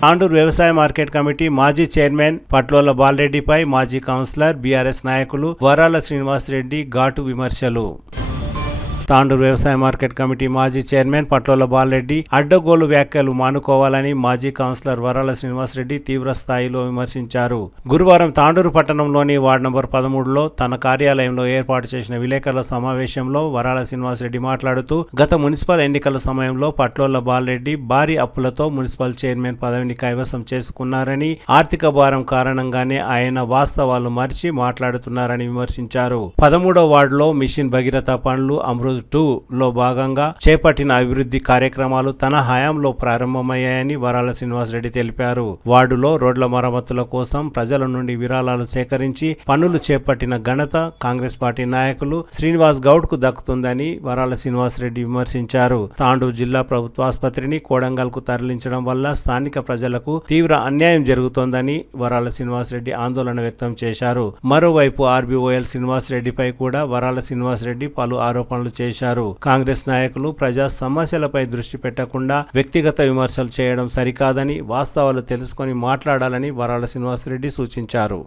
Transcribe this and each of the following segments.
తాండూరు వ్యవసాయ market committee మాజీ chairman Patlola బాలరెడ్డిపై మాజీ కౌన్సిలర్ బీఆర్ఎస్ నాయకులు వరాల శ్రీనివాస్ రెడ్డి ఘాటు విమర్శలు. తాండూరు వ్యవసాయ మార్కెట్ కమిటీ మాజీ చైర్మన్ పట్లోల బాలరెడ్డి అడ్డగోలు వ్యాఖ్యలు మానుకోవాలని మాజీ కౌన్సిలర్ వరాల శ్రీనివాసరెడ్డి తీవ్ర స్థాయిలో విమర్శించారు. గురువారం తాండూరు పట్టణంలోని వార్డు నంబర్ 13లో తన కార్యాలయంలో ఏర్పాటు చేసిన విలేకరుల సమావేశంలో వరాల శ్రీనివాసరెడ్డి మాట్లాడుతూ గత మున్సిపల్ ఎన్నికల సమయంలో పట్లోల బాలరెడ్డి భారీ అప్పులతో మున్సిపల్ చైర్మన్ పదవిని కైవసం చేసుకున్నారని, ఆర్థిక భారం కారణంగానే ఆయన వాస్తవాలు మర్చి మాట్లాడుతున్నారని విమర్శించారు. 13వ వార్డులో మిషన్ భగీరథ పనులు అమృత్ 2లో భాగంగా చేపట్టిన అభివృద్ధి కార్యక్రమాలు తన హయాంలో ప్రారంభమయ్యాయని వరాల శ్రీనివాసరెడ్డి తెలిపారు. వార్డులో రోడ్ల మరమ్మతుల కోసం ప్రజల నుండి విరాళాలు సేకరించి పనులు చేపట్టిన ఘనత కాంగ్రెస్ పార్టీ నాయకులు శ్రీనివాస్ గౌడ్ కు దక్కుతుందని వరాల శ్రీనివాసరెడ్డి విమర్శించారు. తాండూరు జిల్లా ప్రభుత్వ ఆసుపత్రిని కోడంగల్ కు తరలించడం వల్ల స్థానిక ప్రజలకు తీవ్ర అన్యాయం జరుగుతోందని వరాల శ్రీనివాసరెడ్డి ఆందోళన వ్యక్తం చేశారు. మరోవైపు ఆర్బీఓఎల్ శ్రీనివాసరెడ్డిపై కూడా వరాల శ్రీనివాసరెడ్డి పలు ఆరోపణలు చేశారు. కాంగ్రెస్ నాయకులు ప్రజా సమస్యలపై దృష్టి పెట్టకుండా వ్యక్తిగత విమర్శలు చేయడం సరికాదని, వాస్తవాలు తెలుసుకొని మాట్లాడాలని వరాల శ్రీనివాసరెడ్డి సూచించారు.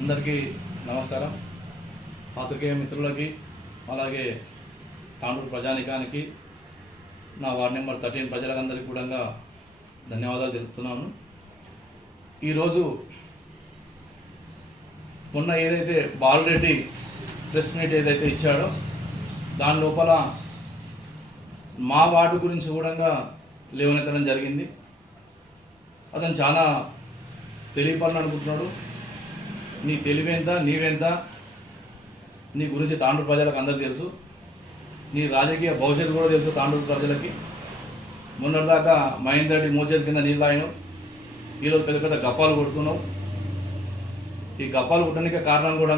అందరికీ నమస్కారం. పాత్రికేయ మిత్రులకి, అలాగే తాండూరు ప్రజానికానికి, నా వార్డు నెంబర్ 13 ప్రజలందరికీ కూడా ధన్యవాదాలు తెలుపుతున్నాను. ఈరోజు మొన్న ఏదైతే బాలరెడ్డి ప్రెస్ మీట్ ఏదైతే ఇచ్చాడో దాని లోపల మా వార్డు గురించి కూడా లేవనెత్తడం జరిగింది. అతను చాలా తెలియపరని అనుకుంటున్నాడు. నీ తెలివెంత, నీవెంత, నీ గురించి తాండూరు ప్రజలకు అందరికీ తెలుసు. నీ రాజకీయ భవిష్యత్తు కూడా తెలుసు తాండూరు ప్రజలకి. మొన్నటిదాకా మహేందర్ రెడ్డి మోచేతి కింద నీళ్ళు ఆయనవు, ఈరోజు పెద్ద పెద్ద గప్పాలు కొడుతున్నావు. ఈ గప్పాలు కొట్టడానికి కారణం కూడా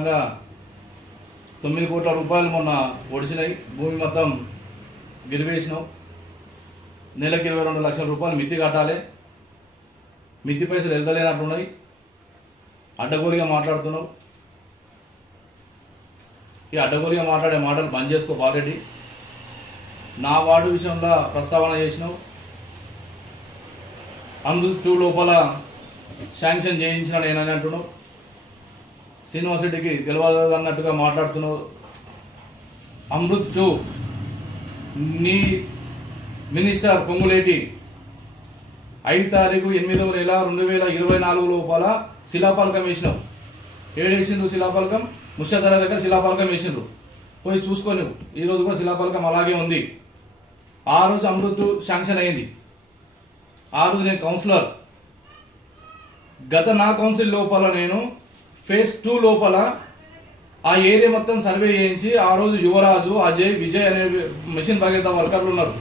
9 కోట్ల రూపాయలు మొన్న ఒడిసినాయి, భూమి మొత్తం గిరివేసినావు. నెలకి 22 లక్షల రూపాయలు మిత్తి కట్టాలి, మిత్తి పైసలు వెళ్తలేనట్టున్నాయి. అడ్డగోలుగా మాట్లాడుతున్నావు. ఈ అడ్డగోలుగా మాట్లాడే మాటలు బంద్ చేసుకో బాలరెడ్డి. నా వార్డు విషయంలో ప్రస్తావన చేసినావు. అమృత్ 2 లోపల శాంక్షన్ చేయించిన నేనని అంటున్నావు. శ్రీనివాసరెడ్డికి తెలియదు అన్నట్టుగా మాట్లాడుతున్నావు. అమృత్ 2 మినిస్టర్ పొంగులేటి 5 తారీఖు 8వ నెల 2024 లోపల శిలాఫలకం వేసినావు. ఏడేసిండ్రు శిలాఫలకం, ముషాదర దగ్గర శిలాఫలకం వేసిండ్రు. పోయి చూసుకొని ఈరోజు కూడా శిలాఫలకం అలాగే ఉంది. ఆ రోజు అమృత్ శాంక్షన్ అయింది. ఆ రోజు నేను కౌన్సిలర్. గత నా కౌన్సిల్ లోపల నేను ఫేజ్ 2 లోపల ఆ ఏరియా మొత్తం సర్వే చేయించి ఆ రోజు యువరాజు, అజయ్, విజయ్ అనే మిషన్ భగీరథ వర్కర్లు ఉన్నారు.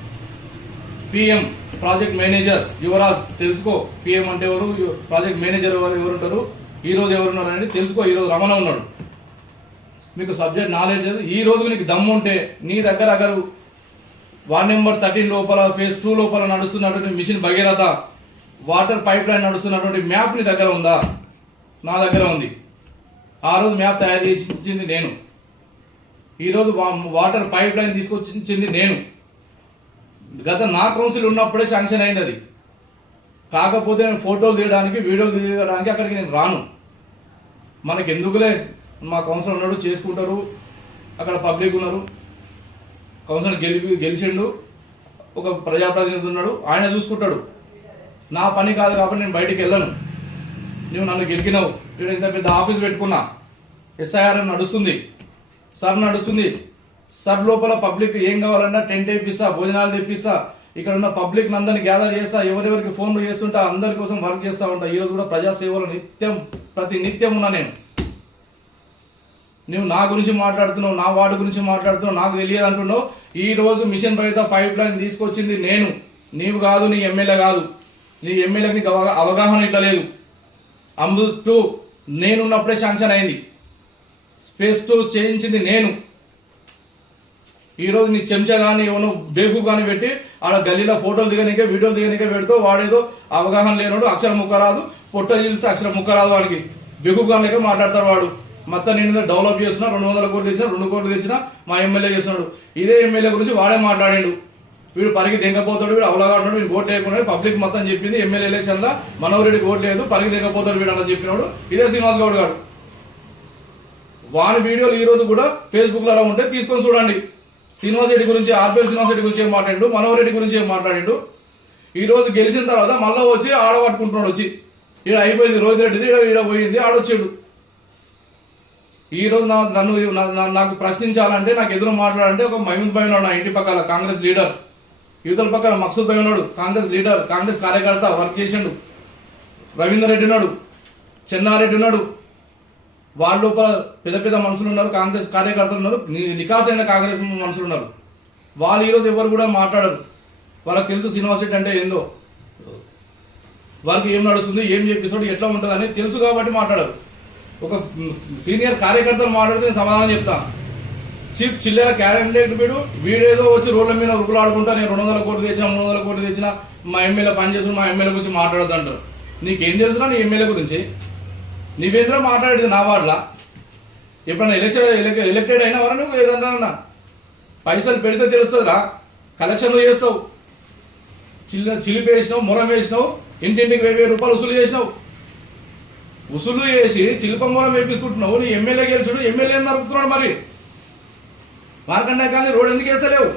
పిఎం ప్రాజెక్ట్ మేనేజర్ యువరాజ్, తెలుసుకో పిఎం అంటే ఎవరు, ప్రాజెక్ట్ మేనేజర్ ఎవరు ఉంటారు, ఈరోజు ఎవరున్నారు అనేది తెలుసుకో. ఈరోజు రమణ ఉన్నాడు. మీకు సబ్జెక్ట్ నాలెడ్జ్ లేదు. ఈ రోజు నీకు దమ్ము ఉంటే నీ దగ్గర అగరు వార్డ్ నెంబర్ 13 లోపల ఫేజ్ 2 లోపల నడుస్తున్నటువంటి mission Bhagiratha water pipeline నడుస్తున్నటువంటి మ్యాప్ నీ దగ్గర ఉందా? నా దగ్గర ఉంది. ఆ రోజు మ్యాప్ తయారు చేసింది నేను. ఈరోజు వాటర్ పైప్ లైన్ తీసుకొచ్చింది నేను. గత నా కౌన్సిల్ ఉన్నప్పుడే శాంక్షన్ అయింది అది. కాకపోతే నేను ఫోటోలు తీయడానికి, వీడియోలు తీయడానికి అక్కడికి నేను రాను. మనకి ఎందుకులే, మా కౌన్సిలర్ ఉన్నాడు, చేసుకుంటారు, అక్కడ పబ్లిక్ ఉన్నారు, కౌన్సిలర్ గెలిచిండు, ఒక ప్రజాప్రతినిధి ఉన్నాడు, ఆయన చూసుకుంటాడు. నా పని కాదు కాబట్టి నేను బయటికి వెళ్ళను. నువ్వు నన్ను గెలికినావు. ఇక్కడ ఇంత పెద్ద ఆఫీస్ పెట్టుకున్నా, ఎస్ఐఆర్ నడుస్తుంది, సర్ నడుస్తుంది. సర్ లోపల పబ్లిక్ ఏం కావాలన్నా టెంట్ వేపిస్తా, భోజనాలు తెప్పిస్తా, ఇక్కడ ఉన్న పబ్లిక్ అందరినీ గ్యాదర్ చేస్తా, ఎవరెవరికి ఫోన్లు చేస్తుంటా, అందరి కోసం వర్క్ చేస్తూ ఉంటా. ఈరోజు కూడా ప్రజాసేవలో ప్రతి నిత్యం ఉన్నా నేను. నువ్వు నా గురించి మాట్లాడుతున్నావు, నా వార్డు గురించి మాట్లాడుతున్నావు, నాకు తెలియదు అంటున్నావు. ఈ రోజు మిషన్ భగీరథ పైప్ లైన్ తీసుకొచ్చింది నేను, నీవు కాదు, నీ ఎమ్మెల్యే కాదు. నీ ఎమ్మెల్యేకి నీకు అవగాహన ఇట్లా లేదు. అమృత్ 2 నేనున్నప్పుడే శాంక్షన్ అయింది. ఫేజ్ 2 చేయించింది నేను. ఈరోజు నీ చెంచా కానీ ఏమన్నా బేకు కానీ పెట్టి ఆడ గల్లీలో ఫోటోలు దిగనికే, వీడియోలు దిగనికే పెడుతూ వాడేదో అవగాహన లేనోడు, అక్షరం ముక్క రాదు, పొట్ట చీలిస్తే అక్షరం ముక్క రాదు వాడికి, బేకు కానీ మాట్లాడతారు వాడు. మొత్తం నేను డెవలప్ చేస్తున్నా, 200 కోట్లు తెచ్చినా, 2 కోట్లు తెచ్చినా మా ఎమ్మెల్యే చేస్తున్నాడు. ఇదే ఎమ్మెల్యే గురించి వాడే మాట్లాడిండు. వీడు పరిగి దెంగపోతాడు, వీడు అవలగాడు, వీడు ఓట్లు వేయకుండా పబ్లిక్ మొత్తం చెప్పింది. ఎమ్మెల్యే ఎలక్షన్ లో మనోరెడ్డికి ఓట్లు లేదు, పరిగి దెంగపోతాడు వీడు అని చెప్పినాడు ఇదే శ్రీనివాస్ గౌడ్ గారు. వాని వీడియోలు ఈ రోజు కూడా ఫేస్బుక్ లో అలా ఉంటే తీసుకొని చూడండి. శ్రీనివాస్ రెడ్డి గురించి, ఆర్పేల్ శ్రీనివాస్ రెడ్డి గురించి ఏం మాట్లాడిండు, మనోహర్ రెడ్డి గురించి ఏం మాట్లాడిండు. ఈ రోజు గెలిచిన తర్వాత మళ్ళా వచ్చి ఆడబట్టుకుంటున్నాడు. వచ్చి ఈడ అయిపోయింది రోహిత్ రెడ్డిది, ఈడ పోయింది, ఆడొచ్చాడు. ఈ రోజు నాకు ప్రశ్నించాలంటే, నాకు ఎదురు మాట్లాడాలంటే ఒక మహమూద్ భాయ్ ఉన్నాడు, నా ఇంటి పక్కల కాంగ్రెస్ లీడర్. యువతల పక్కన మక్సూద్ భాయ్ ఉన్నాడు, కాంగ్రెస్ లీడర్, కాంగ్రెస్ కార్యకర్త, వర్క్ చేసిండు. రవీందర్ రెడ్డి ఉన్నాడు, చెన్నారెడ్డి ఉన్నాడు. వాళ్ళ లోపల పెద్ద పెద్ద మనుషులు ఉన్నారు, కాంగ్రెస్ కార్యకర్తలు ఉన్నారు, నికాసైన కాంగ్రెస్ మనుషులు ఉన్నారు. వాళ్ళు ఈరోజు ఎవరు కూడా మాట్లాడరు. వాళ్ళకి తెలుసు శ్రీనివాస్ రెడ్డి అంటే ఏందో, వాళ్ళకి ఏం నడుస్తుంది, ఏం చెప్పిస్తాడు, ఎట్లా ఉంటుంది అని తెలుసు కాబట్టి మాట్లాడరు. ఒక సీనియర్ కార్యకర్తలు మాట్లాడితే సమాధానం చెప్తా. చీఫ్ చిల్లర క్యాండిడేట్ వీడేదో వచ్చి రోడ్ల మీద ఉరుకులు ఆడుకుంటా, నేను 200 కోట్లు తెచ్చినా, 300 కోట్లు తెచ్చినా, మా ఎమ్మెల్యే పనిచేస్తున్న మా ఎమ్మెల్యే గురించి మాట్లాడద్దు అంటారు. నీకేం తెలుసునా నీ ఎమ్మెల్యే గురించి? నీవేంద్ర మాట్లాడేది నా వార్డులా? ఎప్పుడన్నా ఎలక్టెడ్ అయినా వరా నువ్వు? ఏదన్నా పైసలు పెడితే తెలుస్తుందిరా, కలెక్షన్లు చేస్తావు, చిలిపి వేసినావు, మొరం వేసినావు, ఇంటింటికి 1000 రూపాయలు వసూలు చేసినావు. వసూలు చేసి చిలిప మొరం వేపించుకుంటున్నావు. నీ ఎమ్మెల్యే గెలిచుడు, ఎమ్మెల్యే నరుకుతున్నాడు. మరి మార్కండే కానీ రోడ్ ఎందుకు వేస్తలేవు?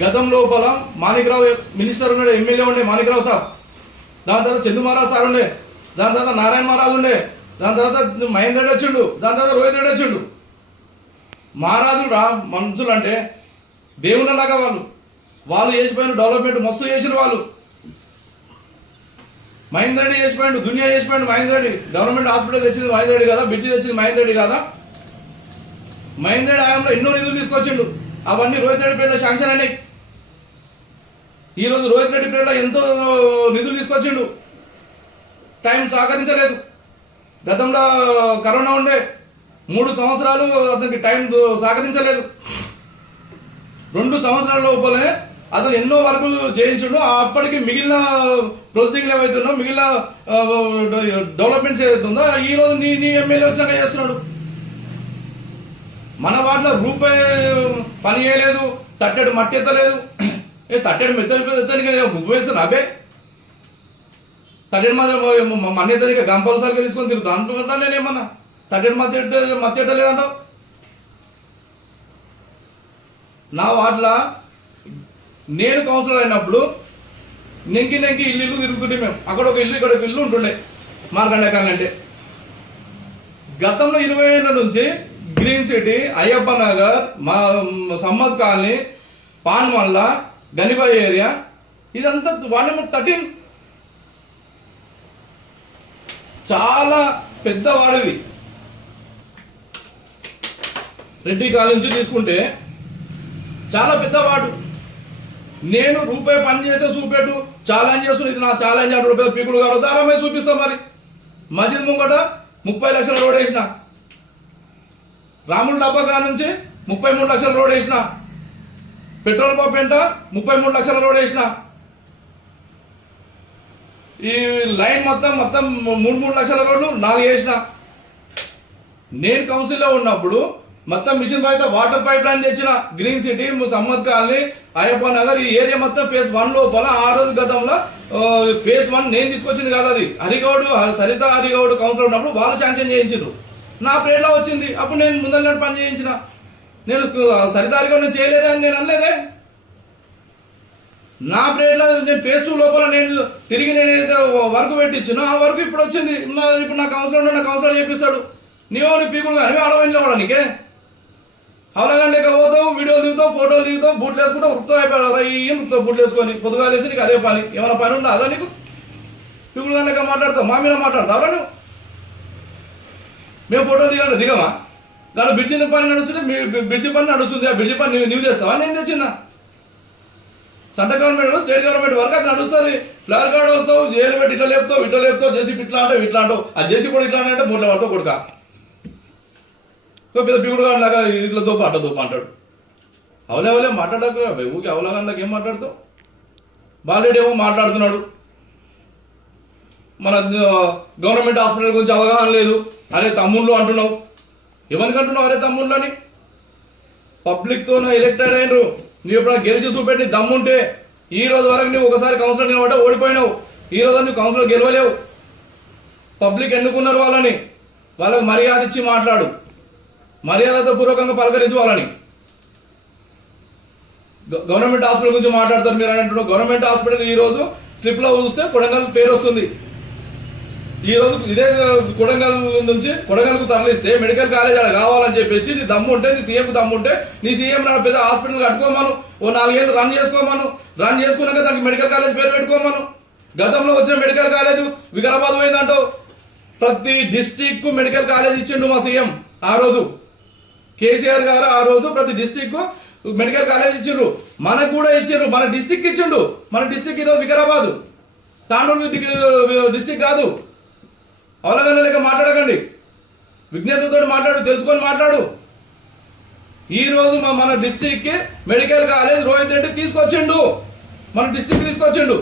గతం లోపల మాణిక్రావు మినిస్టర్ ఉన్నాడు, ఎమ్మెల్యే ఉండే మాణిక్రావు సార్. దాని తర్వాత చందు మహారాజ్ సార్ ఉండే, దాని తర్వాత నారాయణ మహారాజు ఉండే, దాని తర్వాత మహేందర్ రెడ్డి వచ్చిండు, దాని తర్వాత రోహిత్ రెడ్డి వచ్చిండు. మహారాజులు రా మనుషులు అంటే దేవుళ్ళలాగా వాళ్ళు చేసిపోయిన డెవలప్మెంట్ మస్తు చేసిన వాళ్ళు. మహేందర్ రెడ్డి చేసిపోయాడు, దునియా చేసిపోయాడు. మహేందర్ రెడ్డి గవర్నమెంట్ హాస్పిటల్ తెచ్చింది మహేందర్ రెడ్డి కదా, బ్రిడ్జి తెచ్చింది మహేందర్ రెడ్డి కదా. మహేందర్ రెడ్డి ఆయంలో ఎన్నో నిధులు తీసుకొచ్చిండు, అవన్నీ రోహిత్ రెడ్డి పేరులో శాంక్షన్ అయినాయి. ఈ రోజు రోహిత్ రెడ్డి పేరులో ఎంతో నిధులు తీసుకొచ్చిండు, టైం సహకరించలేదు. గతంలో కరోనా ఉండే 3 సంవత్సరాలు అతనికి టైం సహకరించలేదు. 2 సంవత్సరాల లోపలనే అతను ఎన్నో వర్కులు చేయించుడు. అప్పటికి మిగిలిన ప్రొసీడింగ్ ఏవైతుందో, మిగిలిన డెవలప్మెంట్స్ ఏదైతుందో ఈ రోజు నీ ఎమ్మెల్యే వచ్చాక చేస్తున్నాడు. మన వాటిలో రూపాయి పని చేయలేదు, తట్టెడు మట్టి ఎత్తలేదు. తట్టెడు ఎత్తనికి ముగ్గు వేస్తాను అబ్బే, తట్టెడు మన్ని ఎత్తనికి గంపలసారి తీసుకొని తిరుగుతా అంటున్నా. నేనేమన్నా తట్టెడు మట్టి ఎట్టలేదంటావు? నా వాటిలో నేను కౌన్సిలర్ అయినప్పుడు నెంకి ఇల్లు తిరుగుతుంటే మేము అక్కడ ఒక ఇల్లు, ఇక్కడ ఒక ఇల్లు ఉంటుండే మార్కండేకాలం అంటే. గతంలో 20 ఏళ్ళ నుంచి గ్రీన్ సిటీ, అయ్యప్ప నగర్, మా సమ్మద్ కాలనీ, పాన్మల్ల, గనిబాయి ఏరియా, ఇదంతా 13 చాలా పెద్ద వాడిది. రెడ్డి కాలనీ నుంచి తీసుకుంటే చాలా పెద్దవాడు. నేను రూపాయి పని చేసే చూపెట్టు, ఛాలెంజ్ చేస్తూ, ఇది నా ఛాలెంజ్ అంటాడు పెద్ద పీకుడు గారు. దారమే చూపిస్తాం. మరి మస్జిద్ ముంగట 30 లక్షల రోడ్ వేసిన, రాముల డబ్బా కాడ నుంచి 33 లక్షల రోడ్ వేసిన, పెట్రోల్ పంప్ వెంట 33 లక్షల రోడ్ వేసిన, ఈ లైన్ మొత్తం 3 లక్షల రోడ్లు 4 వేసిన. నేను కౌన్సిల్లో ఉన్నప్పుడు మొత్తం మిషన్ బయట వాటర్ పైప్ లైన్ తెచ్చిన. Green city, Samad colony, Ayyappa Nagar, ఈ ఏరియా మొత్తం ఫేజ్ 1 లోపల ఆ రోజు గతంలో ఫేజ్ 1 నేను తీసుకొచ్చింది కాదు. అది హరిగౌడ్, సరిత హరిగౌడ్ కౌన్సిలర్ ఉన్నప్పుడు వాళ్ళు శాంక్షన్ చేయించారు. నా పేరులో వచ్చింది. అప్పుడు నేను ముందర పని చేయించిన. నేను సరిత హరిగౌడ్ నేను చేయలేదే అని నేను అనలేదే. నా పేరులో నేను ఫేజ్ 2 లోపల నేను తిరిగి నేనైతే వర్క్ పెట్టించిన ఆ వర్క్ ఇప్పుడు వచ్చింది. ఇప్పుడు నా కౌన్సిలర్, నా కౌన్సిలర్ చేపిస్తాడు. నీవో నీ పీపుల్ కానీ ఆడవైనా కూడా నీకే అవలగా లేక పోతావు, వీడియోలు దిగుతావు, ఫోటోలు దిగుతావు, బూట్లు వేసుకుంటావు, వృత్తం అయిపోయాడు. బూట్లు వేసుకొని పొద్దుగా వేసి నీకు అదే పని. ఏమైనా పని ఉందా అలా నీకు? పీపుల్ కానీ లేక మాట్లాడతావు, మా మీద మాట్లాడతావు. నువ్వు మేము ఫోటోలు దిగాలి, దిగమా? దాంట్లో బ్రిడ్జి పని నడుస్తుంది, బ్రిడ్జి పని నడుస్తుంది. ఆ బ్రిడ్జి పని నువ్వు చేస్తావా? నేను తెచ్చిందా? సెంట్రల్ గవర్నమెంట్, స్టేట్ గవర్నమెంట్ వరకు అది నడుస్తుంది. ఫ్లవర్ కార్డు వస్తావు, జైలు పెట్టి ఇట్లా లేపుతావు, జేసీ ఇట్లా అంటావు. ఆ జేసీ కూడా ఇట్లా అంటే 3 పడతావు కొడుక. పెద్ద పీకుడు లాగా ఇట్లా దోప అంటాడు. అవలే మాట్లాడకు ఊరికి అవలగాళ్ళకి ఏం మాట్లాడుతావు? బాలరెడ్డి ఏమో మాట్లాడుతున్నాడు, మన గవర్నమెంట్ హాస్పిటల్ గురించి అవగాహన లేదు. అరే తమ్ముళ్ళు అంటున్నావు. ఎవరికి అంటున్నావు అరే తమ్ముళ్ళు అని? పబ్లిక్ తో ఎలక్టెడ్ అయినరు. నువ్వు ఎప్పుడైనా గెలిచి చూపెట్టి దమ్ముంటే ఈ రోజు వరకు నువ్వు ఒకసారి కౌన్సిలర్ నిలబడ్డా ఓడిపోయినావు. ఈ రోజు నువ్వు కౌన్సిలర్ గెలవలేవు. పబ్లిక్ ఎన్నుకున్నారు వాళ్ళకి మర్యాద ఇచ్చి మాట్లాడు, మర్యాదతో పూర్వకంగా పలకరించి వాళ్ళని. గవర్నమెంట్ హాస్పిటల్ గురించి మాట్లాడతారు మీరు అంటున్నారు. గవర్నమెంట్ హాస్పిటల్ ఈ రోజు స్లిప్ లో చూస్తే కొడంగల్ పేరు వస్తుంది. ఈ రోజు ఇదే కొడంగల్ నుంచి కొడంగల్కు తరలిస్తే మెడికల్ కాలేజ్ అక్కడ కావాలని చెప్పేసి నీ దమ్ము ఉంటే, నీ సీఎం దమ్ము ఉంటే నీ సీఎం పెద్ద హాస్పిటల్ కట్టుకోమను, ఓ 4 ఏళ్ళు రన్ చేసుకోమను. రన్ చేసుకున్నాక దానికి మెడికల్ కాలేజ్ పేరు పెట్టుకోమను. గతంలో వచ్చిన మెడికల్ కాలేజ్ వికారాబాద్ పోయిందంటూ ప్రతి డిస్టిక్ కు మెడికల్ కాలేజ్ ఇచ్చిండు మా సీఎం. ఆ రోజు కేసీఆర్ గారు ఆ రోజు ప్రతి డిస్టిక్ కు మెడికల్ కాలేజ్ ఇచ్చిండ్రు. మనకు కూడా ఇచ్చిండ్రు, మన డిస్టిక్ ఇచ్చిండు. మన డిస్టిక్ ఈరోజు వికారాబాద్, తాండూరు డిస్టిక్ కాదు. అవలగానే లేక మాట్లాడకండి, విజ్ఞతతో మాట్లాడు, తెలుసుకొని మాట్లాడు. ఈ రోజు మన డిస్టిక్ కి మెడికల్ కాలేజ్ రోహిత్ రెడ్డి తీసుకొచ్చిండు, మన డిస్టిక్ తీసుకొచ్చిండు.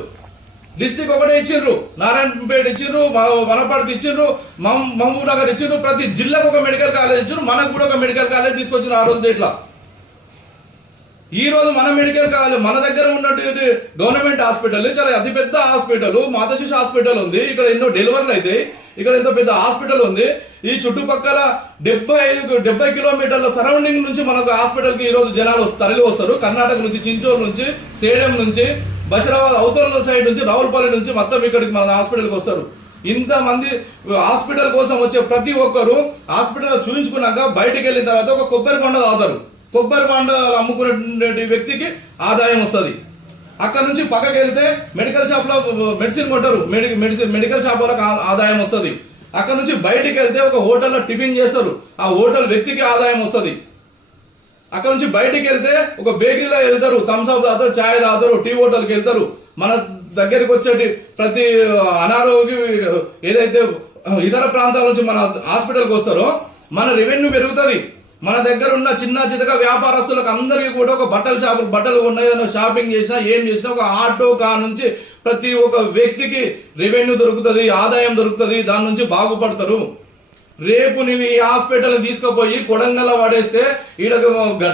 డిస్టిక్ ఒకటే ఇచ్చిండ్రు, నారాయణపేట ఇచ్చిండ్రు, వనపర్తి ఇచ్చిండ్రు, మహబూబ్ నగర్ ఇచ్చిండ్రు. ప్రతి జిల్లాకు ఒక మెడికల్ కాలేజ్ ఇచ్చిండ్రు. మనకు కూడా ఒక మెడికల్ కాలేజ్ తీసుకొచ్చిండ్రు ఆ రోజు. ఇట్లా ఈ రోజు మన మెడికల్ కాలేజ్ మన దగ్గర ఉన్నటువంటి గవర్నమెంట్ హాస్పిటల్ చాలా అతిపెద్ద హాస్పిటల్, మాతా శిశు హాస్పిటల్ ఉంది. ఇక్కడ ఎన్నో డెలివరీలు అయితే, ఇక్కడ ఎంతో పెద్ద హాస్పిటల్ ఉంది. ఈ చుట్టుపక్కల 70 కిలోమీటర్ల సరౌండింగ్ నుంచి మనకు హాస్పిటల్ కి ఈ రోజు జనాలు తరలి వస్తారు. కర్ణాటక నుంచి, చించోర్ నుంచి, సేడెం నుంచి, బషీరాబాద్ అవతల సైడ్ నుంచి, రావులపల్లి నుంచి మొత్తం ఇక్కడికి మన హాస్పిటల్కి వస్తారు. ఇంతమంది హాస్పిటల్ కోసం వచ్చే ప్రతి ఒక్కరు హాస్పిటల్ చూపించుకున్నాక బయటకు వెళ్ళిన తర్వాత ఒక కొబ్బరి బొండ తాగుతారు. కొబ్బరి బొండాలు అమ్ముకునే వ్యక్తికి ఆదాయం వస్తుంది. అక్కడ నుంచి పక్కకి వెళ్తే మెడికల్ షాప్ లో మెడిసిన్ కొంటారు, మెడికల్ షాప్ వాళ్ళకి ఆదాయం వస్తుంది. అక్కడ నుంచి బయటికి వెళ్తే ఒక హోటల్లో టిఫిన్ చేస్తారు, ఆ హోటల్ వ్యక్తికి ఆదాయం వస్తుంది. అక్కడ నుంచి బయటికి వెళ్తే ఒక బేకరీలో వెళ్తారు, థమ్స్అప్ తాగుతారు, ఛాయ్ తాగుతారు, టీ హోటల్కి వెళ్తారు. మన దగ్గరికి వచ్చేటి ప్రతి అనారోగ్య ఏదైతే ఇతర ప్రాంతాల నుంచి మన హాస్పిటల్కి వస్తారో మన రెవెన్యూ పెరుగుతుంది. మన దగ్గర ఉన్న చిన్న చితక వ్యాపారస్తులకు అందరికీ కూడా ఒక బట్టలు ఉన్నాయి, షాపింగ్ చేసినా ఏం చేసినా ఒక ఆటో కార్ నుంచి ప్రతి ఒక్క వ్యక్తికి రెవెన్యూ దొరుకుతుంది, ఆదాయం దొరుకుతుంది. దాని నుంచి బాగుపడతారు. రేపు నువ్వు ఈ హాస్పిటల్ తీసుకుపోయి కొడంగల్ పడేస్తే ఈడ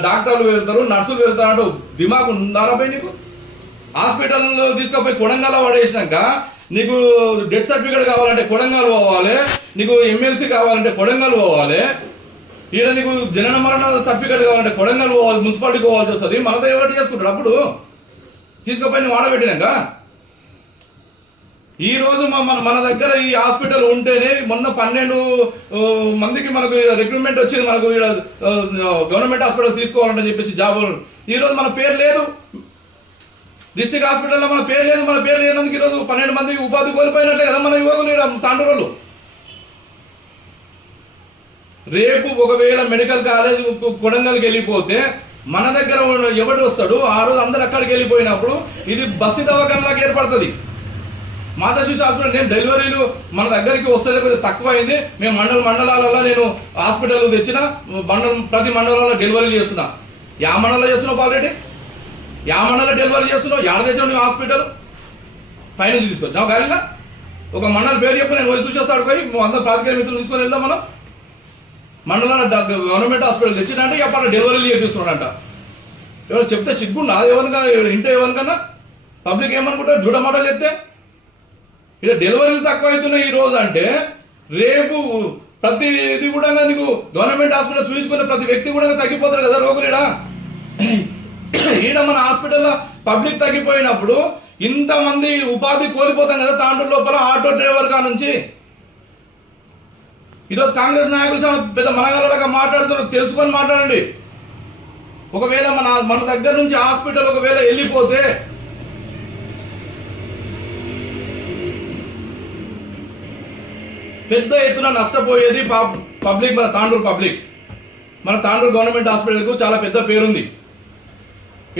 డాక్టర్లు వెళ్తారు, నర్సులు వెళ్తారు అంటూ దిమాకు ఉందారాపై నీకు. హాస్పిటల్లో తీసుకుపోయి కొడంగల్ పడేసినాక నీకు డెత్ సర్టిఫికేట్ కావాలంటే కొడంగల్ పోవాలి, నీకు ఎమ్మెల్సీ కావాలంటే కొడంగల్ పోవాలి, ఈడ నీకు జనన మరణ సర్టిఫికేట్ కావాలంటే కొడంగల్ పోవాలి, మున్సిపాలిటీకి పోవాల్సి వస్తుంది. మనతో ఎవరు చేసుకుంటాడు అప్పుడు తీసుకుపోయి నువ్వు వాడబెట్టినాక. ఈ రోజు మన దగ్గర ఈ హాస్పిటల్ ఉంటేనే మొన్న 12 మందికి మనకు రిక్రూట్మెంట్ వచ్చింది. మనకు గవర్నమెంట్ హాస్పిటల్ తీసుకోవాలంటే చెప్పేసి జాబ్. ఈ రోజు మన పేరు లేదు, డిస్ట్రిక్ట్ హాస్పిటల్లో మన పేరు లేదు. మన పేరు లేనందుకు ఈ రోజు 12 మందికి ఉపాధి కోల్పోయినట్లే కదా మన యువకులు తాండూరులు. రేపు ఒకవేళ మెడికల్ కాలేజ్ కొడంగల్కి వెళ్ళిపోతే మన దగ్గర ఎవడు వస్తాడు? ఆ రోజు అందరు అక్కడికి వెళ్ళిపోయినప్పుడు ఇది బస్తీ దవాఖానలాగా ఏర్పడుతుంది. మాతా శిశు హాస్పిటల్ నేను డెలివరీలు మన దగ్గరికి వస్తే కొంచెం తక్కువ అయింది. మేము మండలాలలో నేను హాస్పిటల్ తెచ్చిన ప్రతి మండలంలో డెలివరీలు చేస్తున్నా. యా మండలంలో చేస్తున్నావు ఆల్రెడీ, యా మండలంలో డెలివరీ చేస్తున్నావు. యాడ తెచ్చావు నువ్వు హాస్పిటల్? పైనుంచి తీసుకొచ్చావు గాలిలో. ఒక మండల పేరు చెప్పి నేను వయసు చూసేస్తాడు పోయి అందరు ప్రాతికేయ మిత్రులు తీసుకొని వెళ్దాం. మనం మండలాల గవర్నమెంట్ హాస్పిటల్ తెచ్చినంటే అప్పుడు డెలివరీలు చేపిస్తున్నాడంట. ఎవరు చెప్తే సిగ్గుండా ఎవరికన్నా, ఇంటే ఎవరికన్నా? పబ్లిక్ ఏమనుకుంటారు జూడ మాటలు చెప్తే? ఇక్కడ డెలివరీలు తక్కువ అవుతున్నాయి ఈ రోజు అంటే రేపు ప్రతి ఇది కూడా నీకు గవర్నమెంట్ హాస్పిటల్ చూపించుకునే ప్రతి వ్యక్తి కూడా తగ్గిపోతారు కదా రోగులు. ఈడ మన హాస్పిటల్లో పబ్లిక్ తగ్గిపోయినప్పుడు ఇంతమంది ఉపాధి కోల్పోతాం కదా తాండూరు లోపల ఆటో డ్రైవర్ కా నుంచి. ఈరోజు కాంగ్రెస్ నాయకులు చాలా పెద్ద మనగాళ్ళగా మాట్లాడుతున్నారు, తెలుసుకొని మాట్లాడండి. ఒకవేళ మన దగ్గర నుంచి హాస్పిటల్ ఒకవేళ వెళ్ళిపోతే పెద్ద ఎత్తున నష్టపోయేది పబ్లిక్, మన తాండూరు పబ్లిక్. మన తాండూరు గవర్నమెంట్ హాస్పిటల్కు చాలా పెద్ద పేరుంది.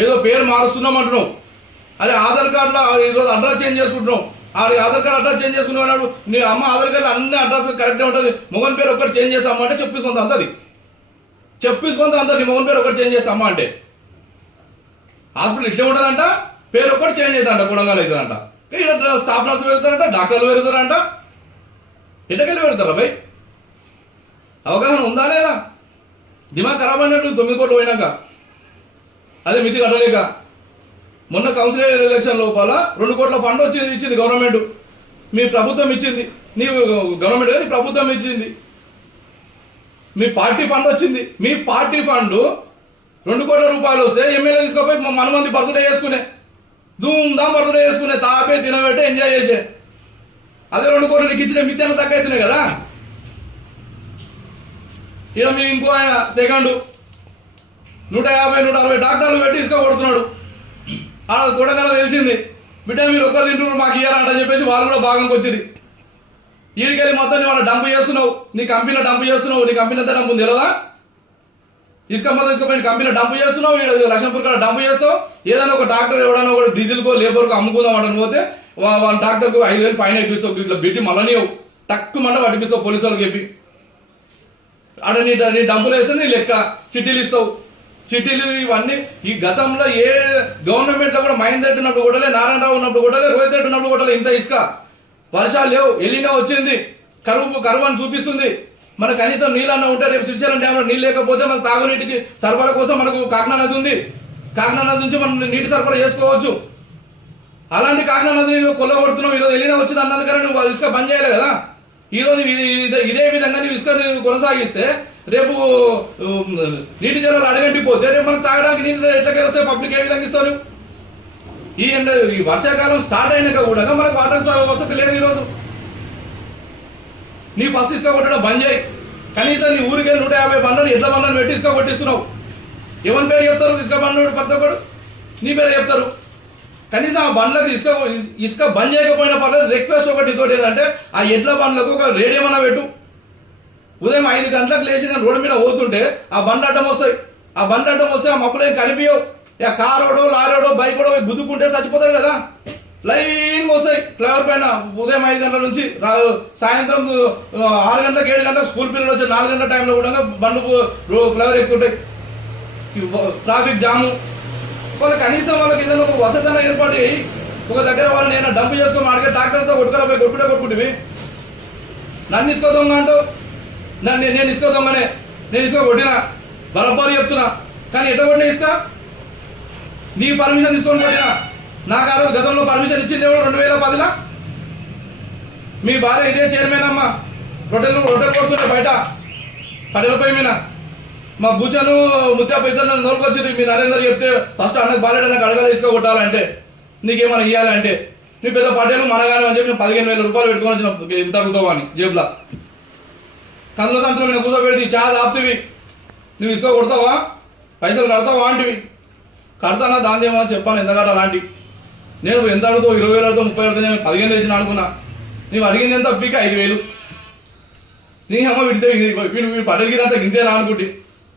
ఏదో పేరు మారుస్తున్నాం అంటున్నావు, అదే ఆధార్ కార్డులో ఈరోజు అడ్రస్ చేంజ్ చేసుకుంటున్నావు. ఆధార్ కార్డు అడ్రస్ చేంజ్ చేసుకున్నావు అన్నాడు. నీ అమ్మ ఆధార్ కార్డు అన్ని అడ్రస్ కరెక్ట్గా ఉంటుంది, మొగన్ పేరు ఒక్కటి చేంజ్ చేస్తామా అంటే చెప్పేసుకుంటా అంతది, చెప్పేసుకుంటా అంత. నీ మొగన్ పేరు ఒకటి చేంజ్ చేస్తామా అంటే హాస్పిటల్ ఇట్లే ఉంటుందంట, పేరు ఒక్కటి చేంజ్ అవుతుందంట, గుణంగాలు అవుతుందంట. ఇక్కడ స్టాఫ్ నర్స్ పెడతారంట, డాక్టర్లు పెడతారంట. ఎటకెళ్ళి పెడతారా భయ్? అవగాహన ఉందా లేదా? దిమాగ్ ఖరాబ్ అయినట్టు 9 కోట్లు పోయినాక అదే మితి కట్టలేక మొన్న కౌన్సిలర్ ఎలక్షన్ లోపల 2 కోట్ల ఫండ్ ఇచ్చింది గవర్నమెంట్. మీ ప్రభుత్వం ఇచ్చింది, నీవు గవర్నమెంట్ నీ ప్రభుత్వం ఇచ్చింది. మీ పార్టీ ఫండ్ వచ్చింది. మీ పార్టీ ఫండ్ 2 కోట్ల రూపాయలు వస్తే ఎమ్మెల్యే తీసుకోపోయి మనమంది బర్త్డే చేసుకునే, ధూమ్ధాం బర్త్డే చేసుకునే, తాపే తినబెట్టే ఎంజాయ్ చేసే. అదే 2 కోట్లు నీకు ఇచ్చిన మిత్యాన్ని తక్కువైతున్నాయి కదా. ఇక్కడ మీ ఇంకో ఆయన సెకండ్ 150-160 డాక్టర్లు పెట్టి ఇసుక కొడుతున్నాడు. ఆడ కూడా తెలిసింది, బిడ్డ మీరు ఒక్కరు తింటున్నారు మాకు ఇయ్యారంట చెప్పేసి వాళ్ళు కూడా భాగంకి వచ్చింది. ఈడికెళ్ళి మొత్తం నువ్వు డంప్ చేస్తున్నావు, నీ కంపెనీలో డంప్ చేస్తున్నావు. నీ కంపెనీ అంతా డంప్ ఉంది తెలదా? ఇసుక మొత్తం తీసుకుపోయి కంపెనీలో డంప్ చేస్తున్నావు, లక్ష్మీపూర్ కూడా డంప్ చేస్తావు. ఏదైనా ఒక డాక్టర్ ఎవడైనా ఒక డీజిల్కో లేబర్కో అమ్ముకుందాం అంటని పోతే వాళ్ళ డాక్టర్కు 5,000 ఫైన్ ఇప్పిస్తావు. ఇట్లా బిడ్డి మళ్ళీ తక్కువ మంట పట్టిపిస్తావు పోలీసు వాళ్ళకి చెప్పి. ఆడ నీ డంపులు వేస్తే నీ లెక్క చిట్టీలు ఇస్తావు. చిట్టీలు ఇవన్నీ ఈ గతంలో ఏ గవర్నమెంట్ లో కూడా మైండ్ తట్టినప్పుడు కూడా, నారాయణరావు ఉన్నప్పుడు కూడా, రోహిత్ రెడ్డి ఉన్నప్పుడు కూడా ఇంత ఇసుక. వర్షాలు లేవు, ఎల్లినా వచ్చింది, కరువు అని చూపిస్తుంది. మన కనీసం నీళ్ళన్నా ఉంటే రేపు శ్రీశైలం డ్యామ్ లో నీళ్ళు లేకపోతే మనకు తాగునీటికి సరఫరా కోసం మనకు కాకినాడ నది ఉంది. కాకినాడ నది నుంచి మనం నీటి సరఫరా చేసుకోవచ్చు. అలాంటి కాకినాడ నదిని కొల్లగొడుతున్నావు. ఈరోజు ఎల్లినా వచ్చింది అన్నందుకని నువ్వు ఇసుక బంద్ చేయలే కదా. ఈ రోజు ఇదే విధంగా నువ్వు ఇసుక కొనసాగిస్తే రేపు నీటి జలాలు అడగంటిపోతే రేపు మనకు తాగడానికి నీళ్ళు ఎట్లా వస్తాయి? పబ్లిక్ ఏ విధంగా ఇస్తారు? ఈ వర్షాకాలం స్టార్ట్ అయినాక కూడా మనకు వాటర్ వసతి లేదు. ఈరోజు నీ ఫస్ట్ ఇసుక కొట్టడం బంద్ చేయి. కనీసం నీ ఊరికి 150 బండ్లను ఎడ్ల బండ్లను పెట్టి ఇసుక కొట్టిస్తున్నావు. ఎవరి పేరు చెప్తారు? ఇసుక బండ్లు ప్రతి ఒక్కడు నీ పేరు చెప్తారు. కనీసం ఆ బండ్లకు ఇసుక బంద్ చేయకపోయినా పర్లేదు. రిక్వెస్ట్ ఒకటి తోటి ఏంటంటే ఆ ఎడ్ల బండ్లకు ఒక రేడియం అన్న పెట్టు. ఉదయం 5 గంటలకు లేచి నేను రోడ్డు మీద పోతుంటే ఆ బండ్లు అడ్డం వస్తాయి. ఆ బండ్లు అడ్డం వస్తే ఆ మప్పులు ఏం కనిపించవు. ఇక కారోడో లారోడో బైకోడో గుద్దుకుంటే చచ్చిపోతాడు కదా. లైన్ వస్తాయి ఫ్లైఓవర్ పైన. ఉదయం 5 గంటల నుంచి సాయంత్రం 6 గంటలకు 7 గంటలకు స్కూల్ పిల్లలు వచ్చే 4 గంటల టైంలో కూడా బండ్లు ఫ్లైఓవర్ ఎక్కుతుంటాయి. ట్రాఫిక్ జాము. వాళ్ళ కనీసం వాళ్ళకి ఏదైనా ఒక వసతి ఏర్పాటు అయ్యి ఒక దగ్గర వాళ్ళని నేను డంప్ చేసుకుని అడిగే ట్రాక్టర్తో కొట్టుకురాపోయి కొట్టుకుంటే నన్ను ఇసుక దొంగ అంటూ నేను ఇసుక దొంగనే, నేను ఇసుక కొట్టినా బరబ్బారు చెప్తున్నా. కానీ ఎట్లా కొట్టినా ఇసుక నీ పర్మిషన్ తీసుకొని కొట్టినా. నాకు ఆ రోజు గతంలో పర్మిషన్ ఇచ్చింది ఎవరు? 2010లో మీ భార్య ఇదే చైర్మన్ అమ్మ. రొట్టెలు కొడుతుంటే బయట పడెలపై మీద మా భూషను ముత్యాప ఇద్దరు నన్ను నోరుకొచ్చింది. మీ నరేందర్ చెప్తే ఫస్ట్ అన్నకు బాలేడు, నాకు అడగాలి ఇసుక కొట్టాలంటే, నీకేమైనా ఇవ్వాలంటే నీ పెద్ద పటేలు మనగానే అని చెప్పి 15,000 రూపాయలు పెట్టుకొని వచ్చిన ఇంత అడుగుతావు అని జేబులా. కందుల సంవత్సరం నేను కూర్చోబెడితే చాలా ఆపుతివి. నువ్వు ఇసుక కొడతావా, పైసలు కడతావా అంటివి. కడతానా దాని ఏమో చెప్పాను ఎంత కట్ట అలాంటి. నేను ఎంత అడుగుతావు? 20,000 అడుగుతావు, 30,000 అడుగుతా. నేను 15,000 తెచ్చిన అనుకున్నా. నువ్వు అడిగింది ఎంత? పీక 5,000. నీ అమ్మ విడితే వీడు పటేలకి అంతా గింతేనా అనుకుంటే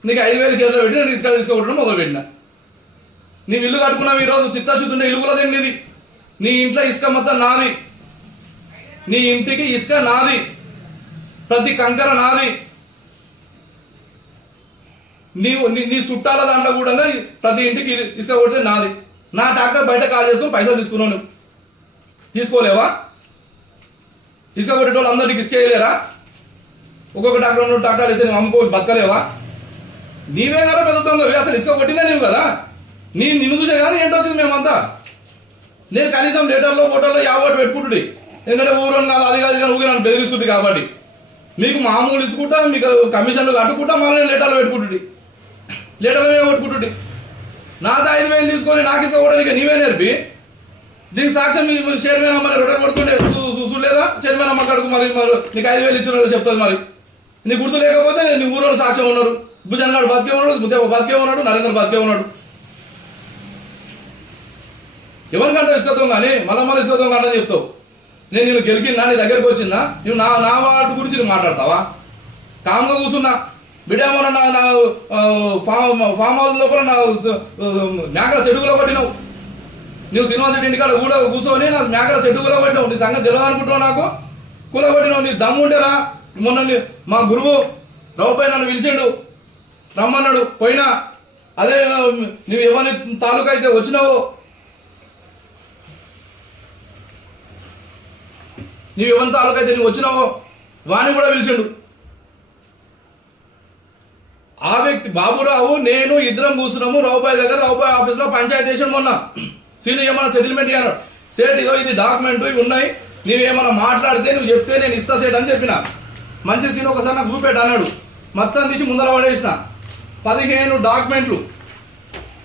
నీకు 5,000 చేతిలో పెట్టి నేను ఇసుక తీసుకోవడం మొదలు పెట్టినా. నీవు ఇల్లు కట్టుకున్నావు. ఈరోజు చిత్తశుద్ధి ఉంటే ఇల్లు కూడా తిండిది. నీ ఇంట్లో ఇసుక మొత్తం నాది. నీ ఇంటికి ఇసుక నాది, ప్రతి కంకర నాది. నీ చుట్టాల దాంట్లో కూడా ప్రతి ఇంటికి ఇసుక కొడితే నాది. నా ట్రాక్టర్ బయట కాల్ చేసుకుని పైసలు తీసుకున్నావు. నువ్వు తీసుకోలేవా? ఇసుక కొట్టేటోళ్ళు అందరికి ఇసుక వేయలేరా? ఒక్కొక్క ట్రాక్టర్ 2 ట్రాక్టర్లు వేసి నువ్వు అమ్ముకో బతకలేవా? నీవే కదా పెద్ద దొంగ. అసలు ఇసుక కొట్టిందే నీవు కదా. నిన్ను చూసే కానీ ఏంటో వచ్చింది మేమంతా. నేను కనీసం లెటర్లో ఫోటోలో 50 పెట్టుకుంటుంది. ఎందుకంటే ఊరు కాదు అది కాదు కానీ ఊరి నన్ను బెదిరిస్తుంది కాబట్టి. మీకు మామూలు ఇచ్చుకుంటా, మీకు కమిషన్లు కట్టుకుంటా, మళ్ళీ నేను లెటర్లు పెట్టుకుంటుంది. లెటర్ల మీద కొట్టుకుంటుంది. నాతో 5,000 తీసుకొని నాకు ఇసుక కొట్టడానికి నీవే నేర్పి దీనికి సాక్ష్యం మీకు చైర్మన్ అమ్మని రొట్టె కొడుతుండే చూడలేదా? చైర్మన్ అమ్మ కడుకు మరి నీకు 5,000 ఇచ్చిన చెప్తుంది. మరి నీ గుర్తు లేకపోతే నీ ఊరోళ్ళు సాక్ష్యం ఉన్నారు. భుజన్ గారు బతికే ఉన్నాడు, ముద్దేవ బతికే ఉన్నాడు, నరేందర్ బతికే ఉన్నాడు. ఎవరికంటే ఇసుక దొంగ అని మళ్ళీ ఇసుక దొంగ అని చెప్తావు. నేను నిన్ను గెలికినా, నీ దగ్గరికి వచ్చిందా, నువ్వు నా వాటి గురించి నువ్వు మాట్లాడతావా? కామ్గా కూర్చున్నా బిడ్డ మొన్న నా ఫామ్ హౌస్ లోపల నా మేకల సెడుగులో కొట్టినావు. నువ్వు యూనివర్సిటీ ఇంటికాడ కూడా కూర్చొని నా మేకల సెడుగులో కొట్టినావు. నీ సంగతి తెలియదు అనుకుంటున్నావు. నాకు కూల కొట్టినావు. నీ దమ్ము ఉంటేరా. మొన్న మా గురువు రౌపై నన్ను పిలిచిండు, రమ్మన్నాడు, పోయినా. అదే నువ్వు ఎవరి తాలూకా అయితే వచ్చినావో, నువ్వు ఎవరి తాలూకా అయితే నువ్వు వచ్చినావో వాణ్ణి కూడా పిలిచిండు. ఆ వ్యక్తి బాబురావు నేను ఇద్దరం కూర్చున్నాము రావుబాయ్ దగ్గర, రావుబాయ్ ఆఫీస్ లో పంచాయతీ చేసాడు మొన్న. సీను ఏమన్నా సెటిల్మెంట్ అన్నాడు. సేట్ ఇదో ఇది డాక్యుమెంట్ ఇవి ఉన్నాయి, నువ్వేమన్నా మాట్లాడితే నువ్వు చెప్తే నేను ఇస్తా సేట్ అని చెప్పిన. మంచి సీన్ ఒకసారి నాకు చూపెట్టు అన్నాడు. మొత్తం తీసి ముందర పడేసిన. 15 డాక్యుమెంట్లు,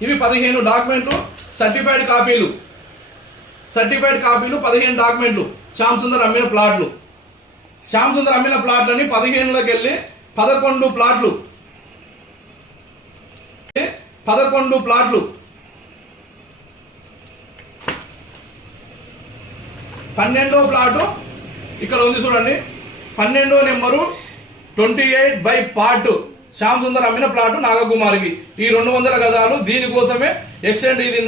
ఇవి 15 డాక్యుమెంట్లు, సర్టిఫైడ్ కాపీలు 15 డాక్యుమెంట్లు. శ్యామ్ సుందర్ అమ్మిన ప్లాట్లు, శ్యామ్ సుందర్ అమ్మిన ప్లాట్లని 15లోకి వెళ్ళి 11 ప్లాట్లు 11 ప్లాట్లు 12వ ప్లాటు ఇక్కడ ఉంది చూడండి. 12వ number 28 by part Shyam Sundar అమ్మిన ప్లాట్ నాగకుమారికి. ఈ 200 గజాలు దీనికోసమే ఎక్స్టెండ్, ఇది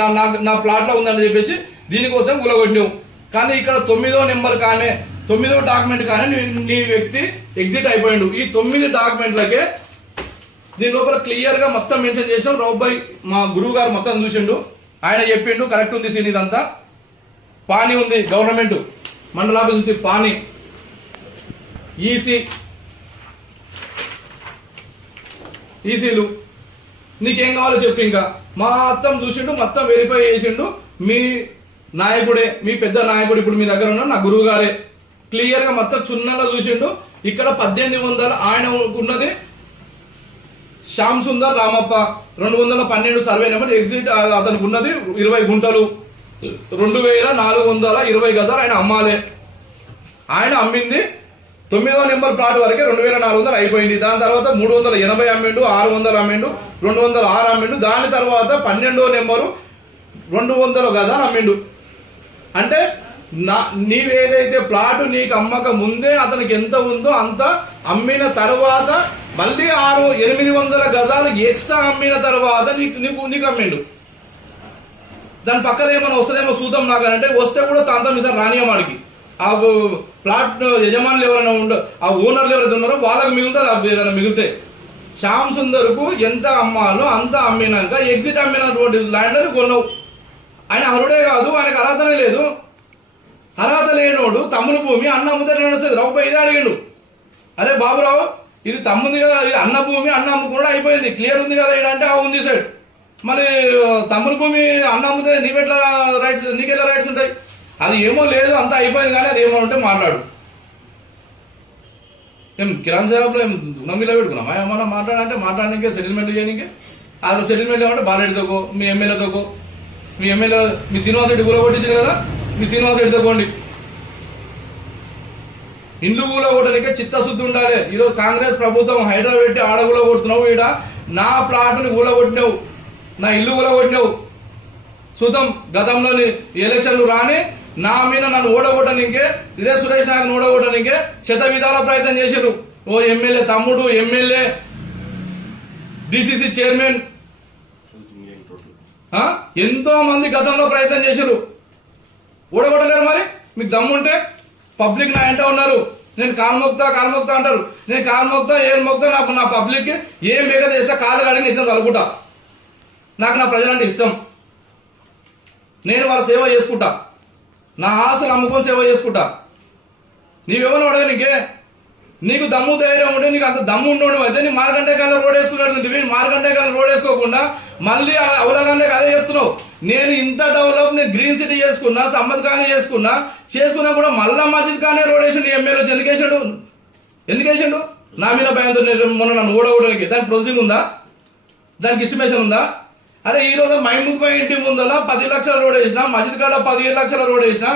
నా ప్లాట్ లో ఉందని చెప్పేసి దీనికోసం గులగొట్టినావు. కానీ ఇక్కడ 9వ నెంబర్ కానీ 9వ డాక్యుమెంట్ కానీ నీ వ్యక్తి ఎగ్జిట్ అయిపోయిండు. ఈ 9 డాక్యుమెంట్లకే దీని లోపల క్లియర్ గా మొత్తం మెన్షన్ చేసాం. రావుబాయ్ మా గురువు గారు మొత్తం చూసిండు, ఆయన చెప్పిండు కరెక్ట్ ఉంది సీన్. ఇదంతా పానీ ఉంది, గవర్నమెంట్ మండల ఆఫీస్ నుంచి పానీ, ఈసీలు నీకేం కావాలో చెప్పి ఇంకా మొత్తం చూసిండు, మొత్తం వెరిఫై చేసిండు. మీ నాయకుడే, మీ పెద్ద నాయకుడు ఇప్పుడు మీ దగ్గర ఉన్న నా గురువు గారే క్లియర్ గా మొత్తం చున్నలో చూసిండు. ఇక్కడ 1800 ఆయన ఉన్నది Shyam Sundar Ramappa 212 survey number exit అతనికి ఉన్నది 20 గుంటలు 2420 గజాలు ఆయన అమ్మాలే. ఆయన అమ్మింది 9వ నెంబర్ ప్లాట్ వరకే 2400 అయిపోయింది. దాని తర్వాత 380 అమ్మిండు, 600 అమ్మిండు, 206 అమ్మిండు. దాని తర్వాత 12వ నెంబరు 200 గజాలు అమ్మిండు. అంటే నీవేదైతే ప్లాట్ నీకు అమ్మక ముందే అతనికి ఎంత ఉందో అంత అమ్మిన తర్వాత మళ్ళీ 800 గజాలు ఎక్స్ట్రా అమ్మిన తర్వాత నీకు అమ్మిండు. దాని పక్కన ఏమైనా వస్తుందేమో చూద్దాం నాకు అంటే వస్తే కూడా తంతం ఈసారి రానియమాడికి. ఆ ప్లాట్ యజమానులు ఎవరైనా ఆ ఓనర్లు ఎవరైతే ఉన్నారో వాళ్ళకి మిగులుతుంది. ఏదైనా మిగిలితే శ్యామ్ సుందర్ కు ఎంత అమ్మాలో అంత అమ్మినాక ఎగ్జిట్ అమ్మినటువంటి ల్యాండ్ అని కొన్నావు. ఆయన అర్హుడే కాదు, ఆయనకు అర్హతనే లేదు. అర్హత లేనోడు తమ్ముని భూమి అన్న అమ్ముతే నడుస్తుంది. రావుబాయ్ ఇదే అడిగిండు, అరే బాబురావు ఇది తమ్ముంది కదా, ఇది అన్న భూమి, అన్న అమ్ముకుండా అయిపోయింది, క్లియర్ ఉంది కదా అంటే ఆ ఉంది సైడ్. మళ్ళీ తమ్ముని భూమి అన్న అమ్ముతే నీకెట్లా రైట్స్ ఉంటాయి? అది ఏమో లేదు, అంతా అయిపోయింది. కానీ అది ఏమో ఉంటే మాట్లాడు. ఏం కిరాణ్ షాప్లో ఏం దునమిలా పెట్టుకున్నామా? ఏమన్నా మాట్లాడంటే మాట్లాడడానికి సెటిల్మెంట్ చేయడానికి. అసలు సెటిల్మెంట్ ఏమంటే బాలరెడ్డితోకో మీ ఎమ్మెల్యేతోకో, మీ ఎమ్మెల్యే మీ శ్రీనివాస్ రెడ్డి కూలగొట్టించారు కదా, మీ శ్రీనివాస్ రెడ్డి తోకోండి. ఇండ్లు కూలగొట్టడానికే చిత్తశుద్ధి ఉండాలి. ఈరోజు కాంగ్రెస్ ప్రభుత్వం హైదరాబాద్ పెట్టి ఆడ కూలగొడుతున్నావు, ఈడ నా ప్లాట్ని కూలగొట్టినావు, నా ఇల్లు కూలగొట్టినావు. చూద్దాం గతంలో ఎలక్షన్లు రాని నా మీద నన్ను ఓడగొట్టడానికే, ఇదే సురేష్ నాయక్ ఓడగొట్టడానికే శత విధాల ప్రయత్నం చేశారు. ఓ ఎమ్మెల్యే తమ్ముడు, ఎమ్మెల్యే, డిసిసి చైర్మన్, ఎంతో మంది గతంలో ప్రయత్నం చేశారు. ఓడగొట్టలేరు. మరి మీకు దమ్ముంటే పబ్లిక్ నా వెంట ఉన్నారు. నేను కాల్మొక్తా అంటారు. నేను కాల్మొక్తా ఏం మొక్తా, నాకు నా పబ్లిక్ ఏం వేగత చేస్తా, కాళ్ళు కడిగి ఇద్దరు తలుపుకుంటా. నాకు నా ప్రజలంటే ఇష్టం. నేను వాళ్ళ సేవ చేసుకుంటా, నా ఆశలు అమ్ముకొని సేవ చేసుకుంటా. నీవెవరు అడగ నీకే, నీకు దమ్ము ధైర్యం ఉంటే, నీకు అంత దమ్ము ఉండడం అయితే నీ మార్కంటే కల్లా రోడ్ వేసుకున్నాడు. మార్కంటే కల్లా రోడ్ వేసుకోకుండా మళ్ళీ అవలగానే అదే చెప్తున్నావు. నేను ఇంత డెవలప్, నేను గ్రీన్ సిటీ చేసుకున్నా, సమ్మద్ ఖానీ చేసుకున్నా కూడా మళ్ళా మస్జిద్ ఖానీ రోడ్ వేసిండు. ఎమ్మెల్యే ఎందుకేసాడు? నా మీద భయంతో మొన్న నన్ను ఓడగొట్టడానికి. దానికి ప్రొసీడింగ్ ఉందా? దానికి ఎస్టిమేషన్ ఉందా? అరే ఈ రోజు మైముద్ పై ఇంటి ముందల 10 లక్షల రోడ్ వేసిన, మస్జిద్ కాడ 15 లక్షల రోడ్ వేసిన,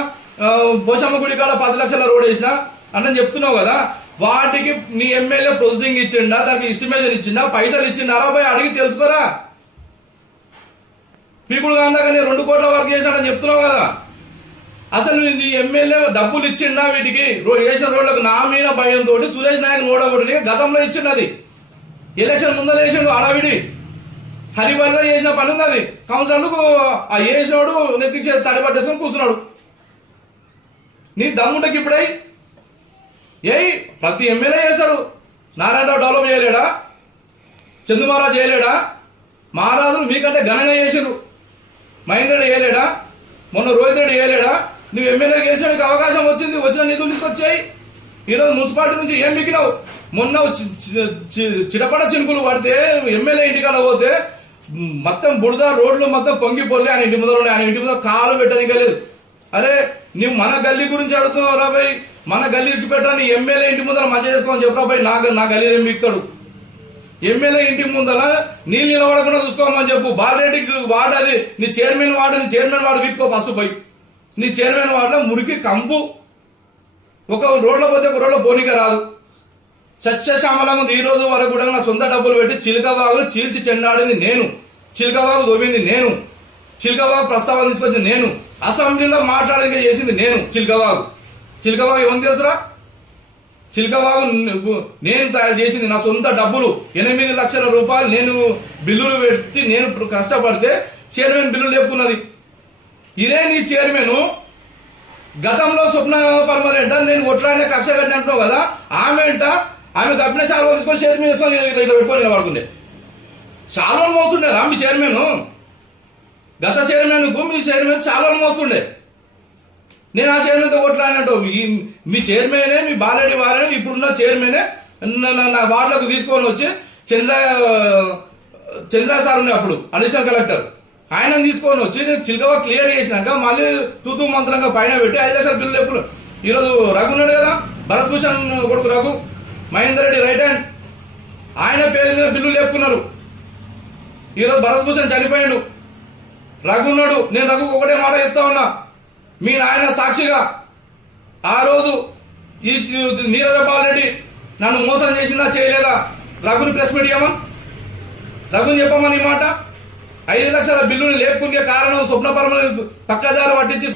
పోషమ్మ గుడి కాడ 10 లక్షల రోడ్ వేసిన అని చెప్తున్నావు కదా. వాటికి నీ ఎమ్మెల్యే ప్రొసీడింగ్ ఇచ్చిండా, దానికి ఎస్టిమేషన్ ఇచ్చిండా, పైసలు ఇచ్చిండా? అరవై అడిగి తెలుసుకోరా. పీపుల్ కాందాక 2 కోట్ల వరకు చేసినాడని చెప్తున్నావు కదా. అసలు నీ ఎమ్మెల్యే డబ్బులు ఇచ్చిండా వీటికి వేసిన రోడ్లకు? నా మీద భయంతో సురేష్ నాయక్ ఓడగొట్టి గతంలో ఇచ్చిండది. ఎలక్షన్ ముందర వేసిండు అడవిడి హరిబరిలో చేసిన పని ఉంది. అది కౌన్సిలర్లకు ఆ వేసినోడు నెత్తి తడిపట్టేసుకొని కూర్చున్నాడు. నీ దమ్ముంటకి ఇప్పుడై ప్రతి ఎమ్మెల్యే చేశాడు. నారాయణరావు డెవలప్ చేయలేడా? చంద్రమహారాజు చేయలేడా? మహారాజులు మీకంటే ఘనంగా చేశారు. మహేంద్ర రెడ్డి చేయలేడా? మొన్న రోహిత్ రెడ్డి చేయలేడా? నువ్వు ఎమ్మెల్యే గెలిచడానికి అవకాశం వచ్చింది, వచ్చిన నిధులు తీసుకొచ్చాయి. ఈరోజు మున్సిపాలిటీ నుంచి ఏం మిగిలినావు? మొన్న చిటపట చినుకులు పడితే ఎమ్మెల్యే ఇంటికాడ పోతే మొత్తం బుడద రోడ్లు మొత్తం పొంగిపోలే. ఆయన ఇంటి ముందర ఆయన ఇంటి ముందర కాలు పెట్టడానికి లేదు. అరే నువ్వు మన గల్లీ గురించి అడుగుతున్నావు రాబాయ్, మన గల్లీ ఇచ్చిపెట్టా, నీ ఎమ్మెల్యే ఇంటి ముందర మంచి చేసుకోమని చెప్పరా బాయ్. నా గల్లీ ఏం మిక్తాడు? ఎమ్మెల్యే ఇంటి ముందర నీళ్ళు నిలబడకుండా చూసుకోమని చెప్పు. బాలరెడ్డికి వార్డు అది నీ చైర్మన్ వార్డు, నీ చైర్మన్ వార్డు వీక్కో ఫస్ట్ పోయి. నీ చైర్మన్ వార్డులో మురికి కంపు, ఒక రోడ్లో పోతే ఒక రోడ్లో పోనీక రాదు. సత్యశ్యామలంగా ఉంది. ఈ రోజు వరకు కూడా నా సొంత డబ్బులు పెట్టి చిలకవాగులు చీల్చి చెండాడింది నేను, చిలకవాగు దొబ్బింది నేను, చిలకవాగు ప్రస్తావన తీసుకొచ్చింది నేను, అసెంబ్లీలో మాట్లాడక చేసింది నేను. చిలకవాగు ఏమని తెలుసురా? చిలకవాగు నేను తయారు చేసింది, నా సొంత డబ్బులు 8 లక్షల రూపాయలు నేను బిల్లులు పెట్టి నేను కష్టపడితే చైర్మన్ బిల్లులు లేపుకున్నది. ఇదే నీ చైర్మన్ గతంలో స్వప్న పర్మనెంట్ నేను కొట్లాడిన కక్ష కట్టినట్టున్నావు కదా, ఆమె కప్పిన చాలా తీసుకొని చైర్మన్ వేసుకొని ఇట్లా పెట్టుకొని పడుకుండే. చాలా మోస్తుండే రా మీ చైర్మన్. గత చైర్మన్ కు మీ చైర్మన్ చాలా మోస్తుండే. నేను ఆ చైర్మన్తో కొట్లాడినట్టు మీ చైర్మనే, మీ బాలరెడ్డి వారే ఇప్పుడున్న చైర్మనే నా వార్డులకు తీసుకొని వచ్చి చంద్ర సార్ ఉండే అప్పుడు అడిషనల్ కలెక్టర్, ఆయన తీసుకొని వచ్చి నేను చిల్కవా క్లియర్ చేసినాక మళ్ళీ తూతూ మంత్రంగా పైన పెట్టి 5 లక్షల బిల్లు ఎప్పుడు. ఈరోజు రఘు ఉన్నాడు కదా, భరత్ భూషణ్ కొడుకు రఘు, మహేందర్ రెడ్డి రైట్ హ్యాండ్, ఆయన పేరు మీద బిల్లులు లేపుకున్నారు. ఈరోజు భరత్ భూషణ్ చనిపోయాడు, రఘు ఉన్నాడు. నేను రఘుకు ఒకటే మాట చెప్తా ఉన్నా, మీ నాయన సాక్షిగా ఆ రోజు ఈ నీరజ బాలరెడ్డి నన్ను మోసం చేసిందా చేయలేదా రఘుని ప్రెస్ మీట్ ఇవ్వమని, రఘుని చెప్పమని ఈ మాట. 5 లక్షల బిల్లుని లేపుకునే కారణం స్వప్న పరమ పక్కదారి పట్టించి